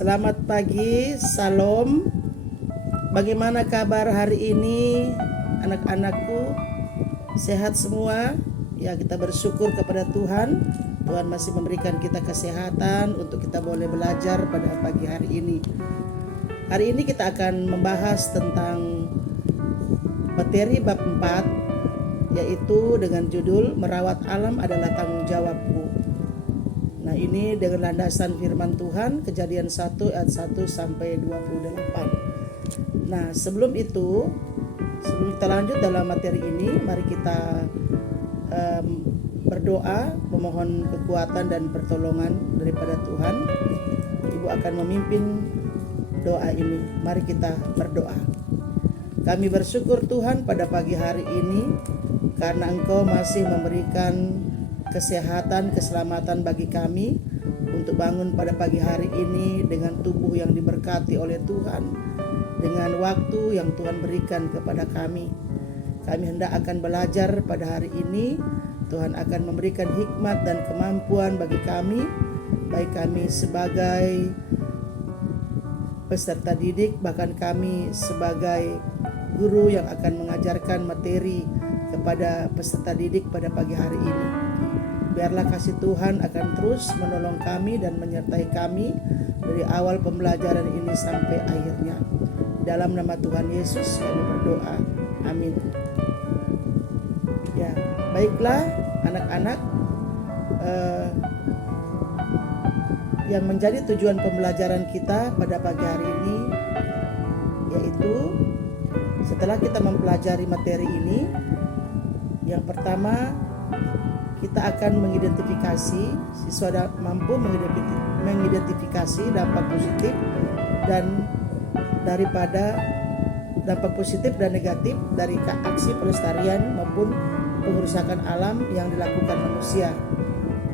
Selamat pagi, salam. Bagaimana kabar hari ini anak-anakku? Sehat semua? Ya, kita bersyukur kepada Tuhan. Tuhan masih memberikan kita kesehatan untuk kita boleh belajar pada pagi hari ini. Hari ini kita akan membahas tentang materi bab 4, yaitu dengan judul Merawat Alam Adalah Tanggung Jawabku. Nah, ini dengan landasan firman Tuhan, Kejadian 1 ayat 1 sampai 28. Nah, sebelum kita lanjut dalam materi ini, mari kita berdoa memohon kekuatan dan pertolongan daripada Tuhan. Ibu akan memimpin doa ini. Mari kita berdoa. Kami bersyukur Tuhan pada pagi hari ini karena Engkau masih memberikan kesehatan, keselamatan bagi kami untuk bangun pada pagi hari ini dengan tubuh yang diberkati oleh Tuhan, dengan waktu yang Tuhan berikan kepada kami. Kami hendak akan belajar pada hari ini. Tuhan akan memberikan hikmat dan kemampuan bagi kami, baik kami sebagai peserta didik, bahkan kami sebagai guru yang akan mengajarkan materi kepada peserta didik pada pagi hari ini. Biarlah kasih Tuhan akan terus menolong kami dan menyertai kami dari awal pembelajaran ini sampai akhirnya. Dalam nama Tuhan Yesus kami berdoa. Amin. Ya, baiklah anak-anak, yang menjadi tujuan pembelajaran kita pada pagi hari ini, yaitu setelah kita mempelajari materi ini, yang pertama kita akan mengidentifikasi, siswa mampu mengidentifikasi dampak positif dan daripada dampak positif dan negatif dari aksi pelestarian maupun pengerusakan alam yang dilakukan manusia.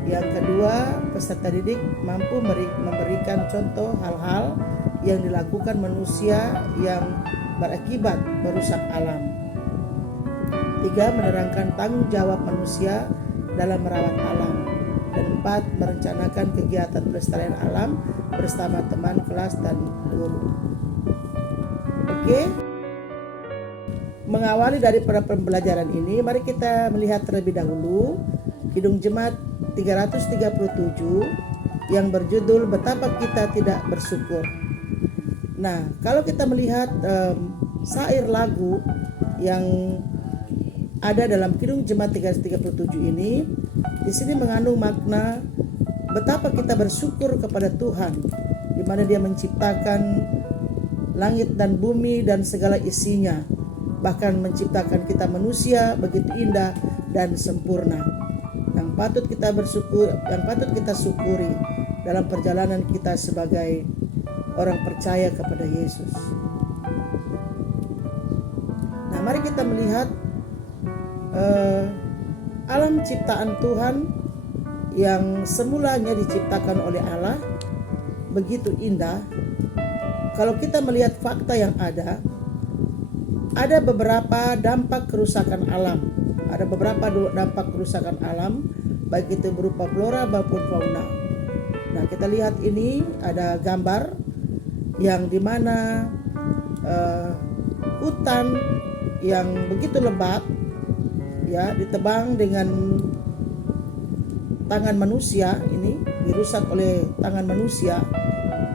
Yang kedua, peserta didik mampu memberikan contoh hal-hal yang dilakukan manusia yang berakibat merusak alam. Tiga, menerangkan tanggung jawab manusia dalam merawat alam. Dan empat, merencanakan kegiatan pelestarian alam bersama teman kelas dan guru. Oke. Mengawali dari pembelajaran ini, mari kita melihat terlebih dahulu Kidung Jemaat 337 yang berjudul Betapa Kita Tidak Bersyukur. Nah, kalau kita melihat syair lagu yang ada dalam Kidung Jemaat 337 ini, di sini mengandung makna betapa kita bersyukur kepada Tuhan, di mana Dia menciptakan langit dan bumi dan segala isinya, bahkan menciptakan kita manusia begitu indah dan sempurna, yang patut kita bersyukur, yang patut kita syukuri dalam perjalanan kita sebagai orang percaya kepada Yesus. Nah, mari kita melihat alam ciptaan Tuhan yang semulanya diciptakan oleh Allah begitu indah. Kalau kita melihat fakta yang ada beberapa dampak kerusakan alam. Ada beberapa dampak kerusakan alam, baik itu berupa flora maupun fauna. Nah, kita lihat ini ada gambar yang dimana hutan yang begitu lebat, ya, ditebang dengan tangan manusia, ini dirusak oleh tangan manusia,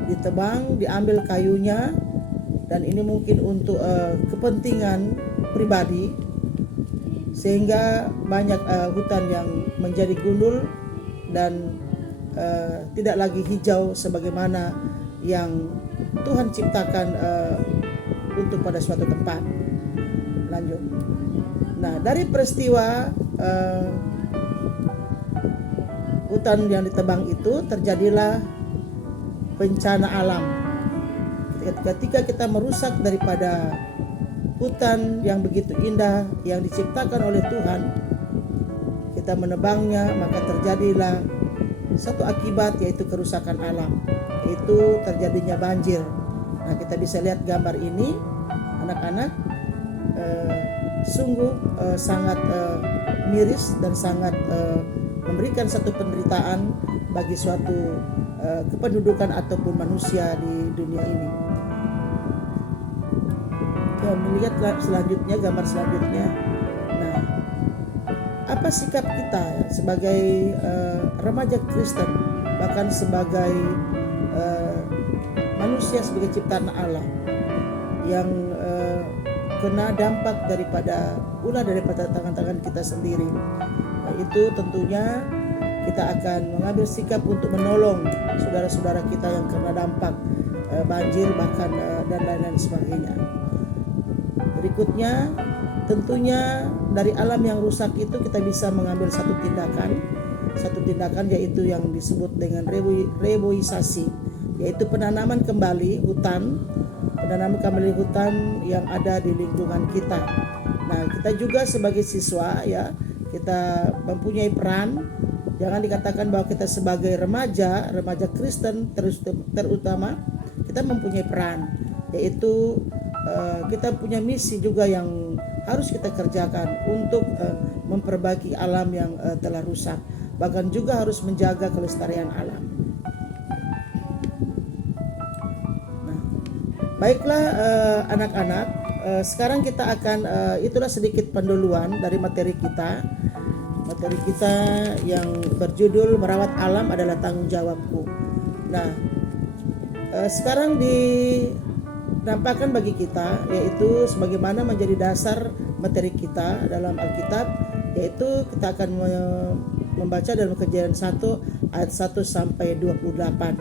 ditebang, diambil kayunya, dan ini mungkin untuk kepentingan pribadi, sehingga banyak hutan yang menjadi gundul dan tidak lagi hijau sebagaimana yang Tuhan ciptakan untuk pada suatu tempat. Lanjut. Nah, dari peristiwa hutan yang ditebang itu terjadilah bencana alam. Ketika kita merusak daripada hutan yang begitu indah yang diciptakan oleh Tuhan, kita menebangnya, maka terjadilah satu akibat, yaitu kerusakan alam, yaitu terjadinya banjir. Nah, kita bisa lihat gambar ini, anak-anak, sungguh sangat miris dan sangat memberikan satu penderitaan bagi suatu kependudukan ataupun manusia di dunia ini. Kita melihat selanjutnya, gambar selanjutnya. Nah, apa sikap kita sebagai remaja Kristen, bahkan sebagai manusia, sebagai ciptaan Allah yang kena dampak daripada tangan-tangan kita sendiri. Nah, itu tentunya kita akan mengambil sikap untuk menolong saudara-saudara kita yang kena dampak banjir bahkan dan lain-lain sebagainya. Berikutnya, tentunya dari alam yang rusak itu kita bisa mengambil satu tindakan yaitu yang disebut dengan reboisasi, yaitu penanaman kembali hutan yang ada di lingkungan kita. Nah, kita juga sebagai siswa ya, kita mempunyai peran. Jangan dikatakan bahwa kita sebagai remaja Kristen terutama kita mempunyai peran, yaitu kita punya misi juga yang harus kita kerjakan untuk memperbaiki alam yang telah rusak, bahkan juga harus menjaga kelestarian alam. Nah, baiklah anak-anak, sekarang kita akan itulah sedikit pendahuluan dari materi kita yang berjudul merawat alam adalah tanggung jawabku. Nah, sekarang dinampakkan bagi kita, yaitu sebagaimana menjadi dasar materi kita dalam Alkitab, yaitu kita akan membaca dalam Kejadian 1 ayat 1 sampai 28.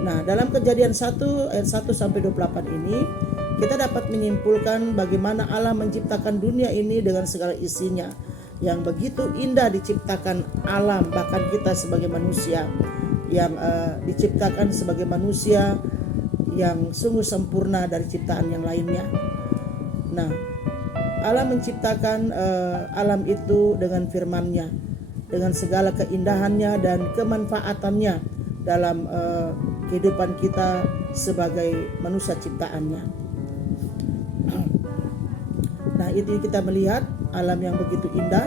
Nah, dalam Kejadian 1 ayat 1 sampai 28 ini kita dapat menyimpulkan bagaimana Allah menciptakan dunia ini dengan segala isinya yang begitu indah diciptakan alam, bahkan kita sebagai manusia yang diciptakan sebagai manusia yang sungguh sempurna dari ciptaan yang lainnya. Nah, Allah menciptakan alam itu dengan firman-Nya, dengan segala keindahannya dan kemanfaatannya dalam kehidupan kita sebagai manusia ciptaannya. Nah, itu kita melihat alam yang begitu indah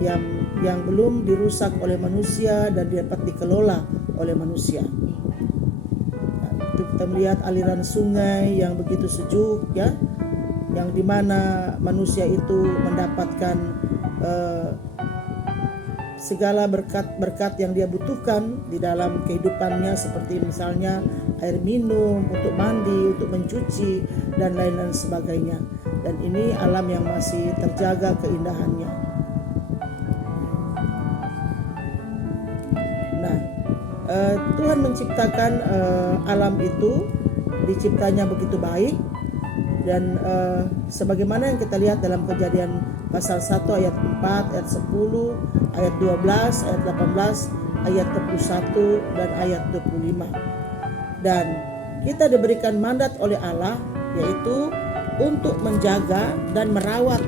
yang belum dirusak oleh manusia dan dapat dikelola oleh manusia. Nah, itu kita melihat aliran sungai yang begitu sejuk ya, yang dimana manusia itu mendapatkan segala berkat-berkat yang dia butuhkan di dalam kehidupannya, seperti misalnya air minum, untuk mandi, untuk mencuci dan lain-lain sebagainya. Dan ini alam yang masih terjaga keindahannya. Nah, Tuhan menciptakan alam itu, diciptanya begitu baik. Dan sebagaimana yang kita lihat dalam Kejadian pasal 1 ayat 4, ayat 10, ayat 12, ayat 18, ayat 21 dan ayat 25. Dan kita diberikan mandat oleh Allah, yaitu untuk menjaga dan merawat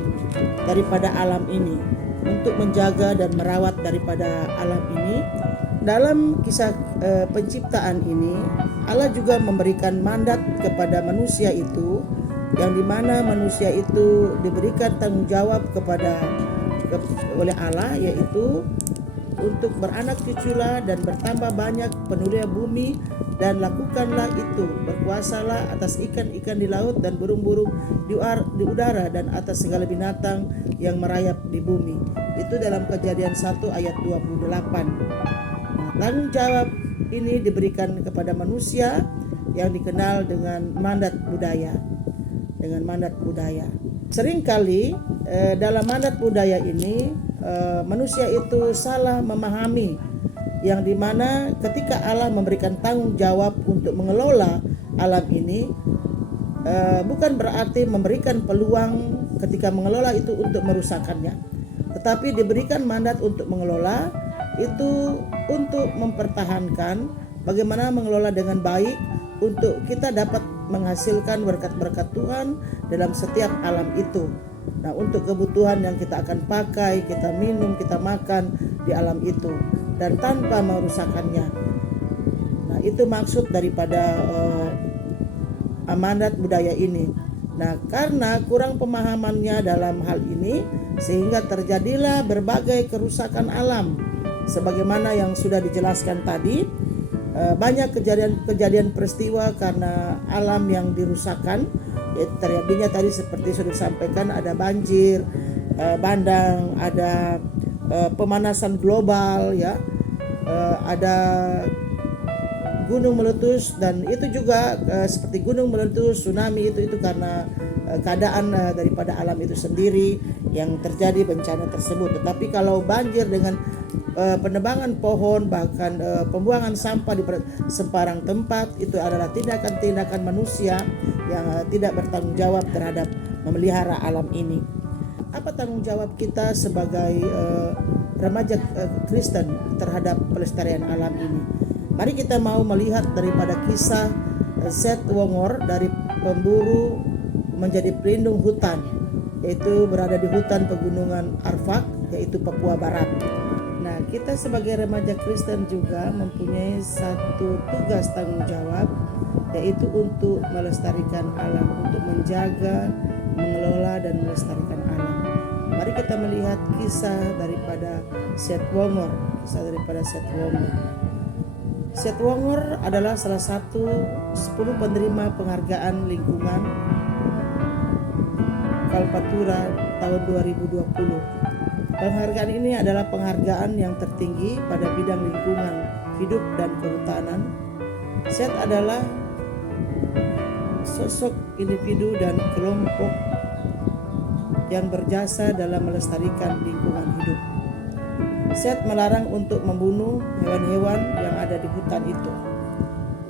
daripada alam ini, untuk menjaga dan merawat daripada alam ini. Dalam kisah penciptaan ini, Allah juga memberikan mandat kepada manusia itu, yang dimana manusia itu diberikan tanggung jawab oleh Allah, yaitu untuk beranak cuculah dan bertambah banyak, penuhilah bumi dan lakukanlah itu, berkuasalah atas ikan-ikan di laut dan burung-burung di udara dan atas segala binatang yang merayap di bumi. Itu dalam Kejadian 1 ayat 28. Nah, tanggung jawab ini diberikan kepada manusia yang dikenal dengan mandat budaya. Seringkali dalam mandat budaya ini manusia itu salah memahami, yang dimana ketika Allah memberikan tanggung jawab untuk mengelola alam ini, bukan berarti memberikan peluang ketika mengelola itu untuk merusakkannya, tetapi diberikan mandat untuk mengelola itu untuk mempertahankan bagaimana mengelola dengan baik, untuk kita dapat menghasilkan berkat-berkat Tuhan dalam setiap alam itu. Nah, untuk kebutuhan yang kita akan pakai, kita minum, kita makan di alam itu, dan tanpa merusakkannya. Nah, itu maksud daripada amanat budaya ini. Nah, karena kurang pemahamannya dalam hal ini, sehingga terjadilah berbagai kerusakan alam. Sebagaimana yang sudah dijelaskan tadi, banyak kejadian peristiwa karena alam yang dirusakkan. Yaitu terjadinya tadi seperti sudah disampaikan, ada banjir bandang, ada pemanasan global, ya, ada gunung meletus, dan itu juga seperti gunung meletus, tsunami, itu karena keadaan daripada alam itu sendiri yang terjadi bencana tersebut. Tetapi kalau banjir dengan penebangan pohon, bahkan pembuangan sampah di sembarang tempat, itu adalah tindakan-tindakan manusia yang tidak bertanggung jawab terhadap memelihara alam ini. Apa tanggung jawab kita sebagai remaja Kristen terhadap pelestarian alam ini? Mari kita mau melihat daripada kisah Seth Wongor dari pemburu menjadi pelindung hutan, yaitu berada di hutan pegunungan Arfak, yaitu Papua Barat. Nah, kita sebagai remaja Kristen juga mempunyai satu tugas tanggung jawab, yaitu untuk melestarikan alam, untuk menjaga, mengelola, dan melestarikan alam. Mari kita melihat kisah daripada Seth Wongor. Seth Wongor adalah salah satu 10 penerima penghargaan lingkungan Kalpatura tahun 2020. Penghargaan ini adalah penghargaan yang tertinggi pada bidang lingkungan hidup dan kehutanan. Seth adalah sosok individu dan kelompok yang berjasa dalam melestarikan lingkungan hidup. Seth melarang untuk membunuh hewan-hewan yang ada di hutan itu.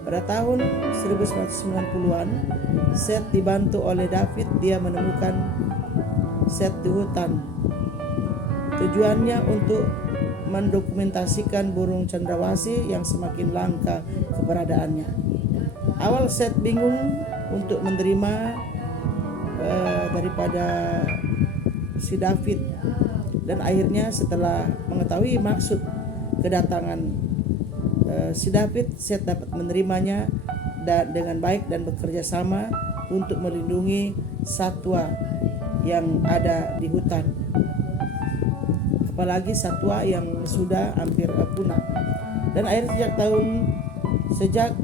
Pada tahun 1990-an, Seth dibantu oleh David. Dia menemukan Seth di hutan. Tujuannya untuk mendokumentasikan burung cendrawasih yang semakin langka keberadaannya. Awal Seth bingung untuk menerima daripada si David, dan akhirnya setelah mengetahui maksud kedatangan si David, Seth dapat menerimanya dengan baik dan bekerja sama untuk melindungi satwa yang ada di hutan, apalagi satwa yang sudah hampir punah. Dan akhirnya sejak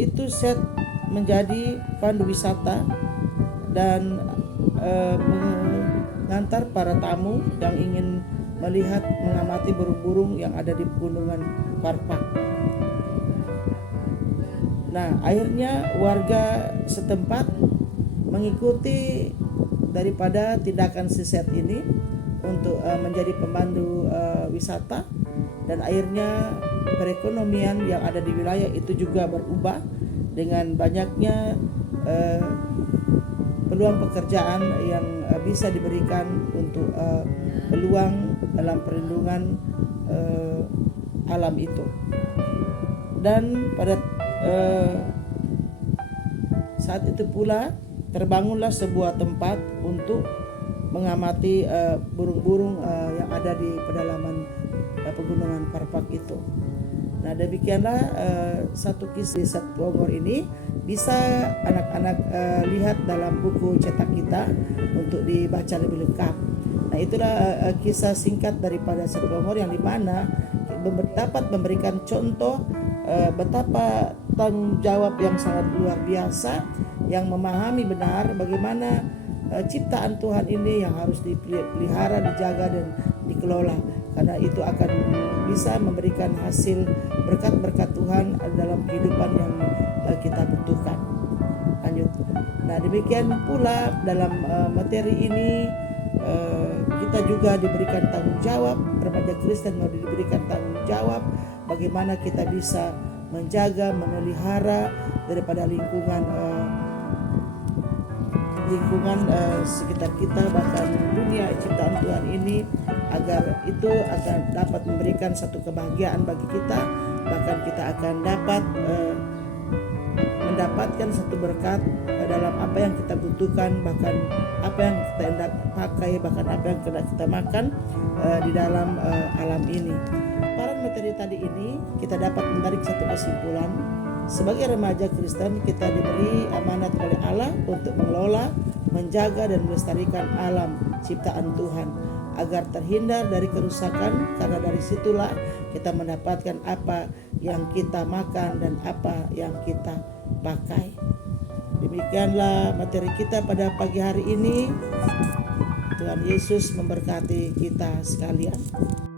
itu Seth menjadi pandu wisata dan mengantar para tamu yang ingin melihat, mengamati burung-burung yang ada di pegunungan Parpak. Nah, akhirnya warga setempat mengikuti daripada tindakan si Seth ini untuk menjadi pemandu wisata, dan akhirnya perekonomian yang ada di wilayah itu juga berubah dengan banyaknya peluang pekerjaan yang bisa diberikan untuk peluang dalam perlindungan alam itu. Dan pada saat itu pula terbangunlah sebuah tempat untuk mengamati burung-burung yang ada di pedalaman pegunungan Parpak itu. Nah, demikianlah satu kisah Seth Wongor ini bisa anak-anak lihat dalam buku cetak kita untuk dibaca lebih lengkap. Nah, itulah kisah singkat daripada Seth Wongor yang dimana dapat memberikan contoh betapa tanggung jawab yang sangat luar biasa, yang memahami benar bagaimana ciptaan Tuhan ini yang harus dipelihara, dijaga, dan dikelola, karena itu akan bisa memberikan hasil berkat-berkat Tuhan dalam kehidupan yang kita butuhkan. Lanjut. Nah, demikian pula dalam materi ini kita juga diberikan tanggung jawab, remaja Kristen mau diberikan tanggung jawab bagaimana kita bisa menjaga, memelihara daripada lingkungan sekitar kita, bahkan dunia ciptaan Tuhan ini, agar itu akan dapat memberikan satu kebahagiaan bagi kita, bahkan kita akan dapat mendapatkan satu berkat dalam apa yang kita butuhkan, bahkan apa yang kita hendak pakai, bahkan apa yang kita makan di dalam alam ini. Para materi tadi ini kita dapat menarik satu kesimpulan. Sebagai remaja Kristen, kita diberi amanat oleh Allah untuk mengelola, menjaga, dan melestarikan alam ciptaan Tuhan agar terhindar dari kerusakan, karena dari situlah kita mendapatkan apa yang kita makan dan apa yang kita pakai. Demikianlah materi kita pada pagi hari ini. Tuhan Yesus memberkati kita sekalian.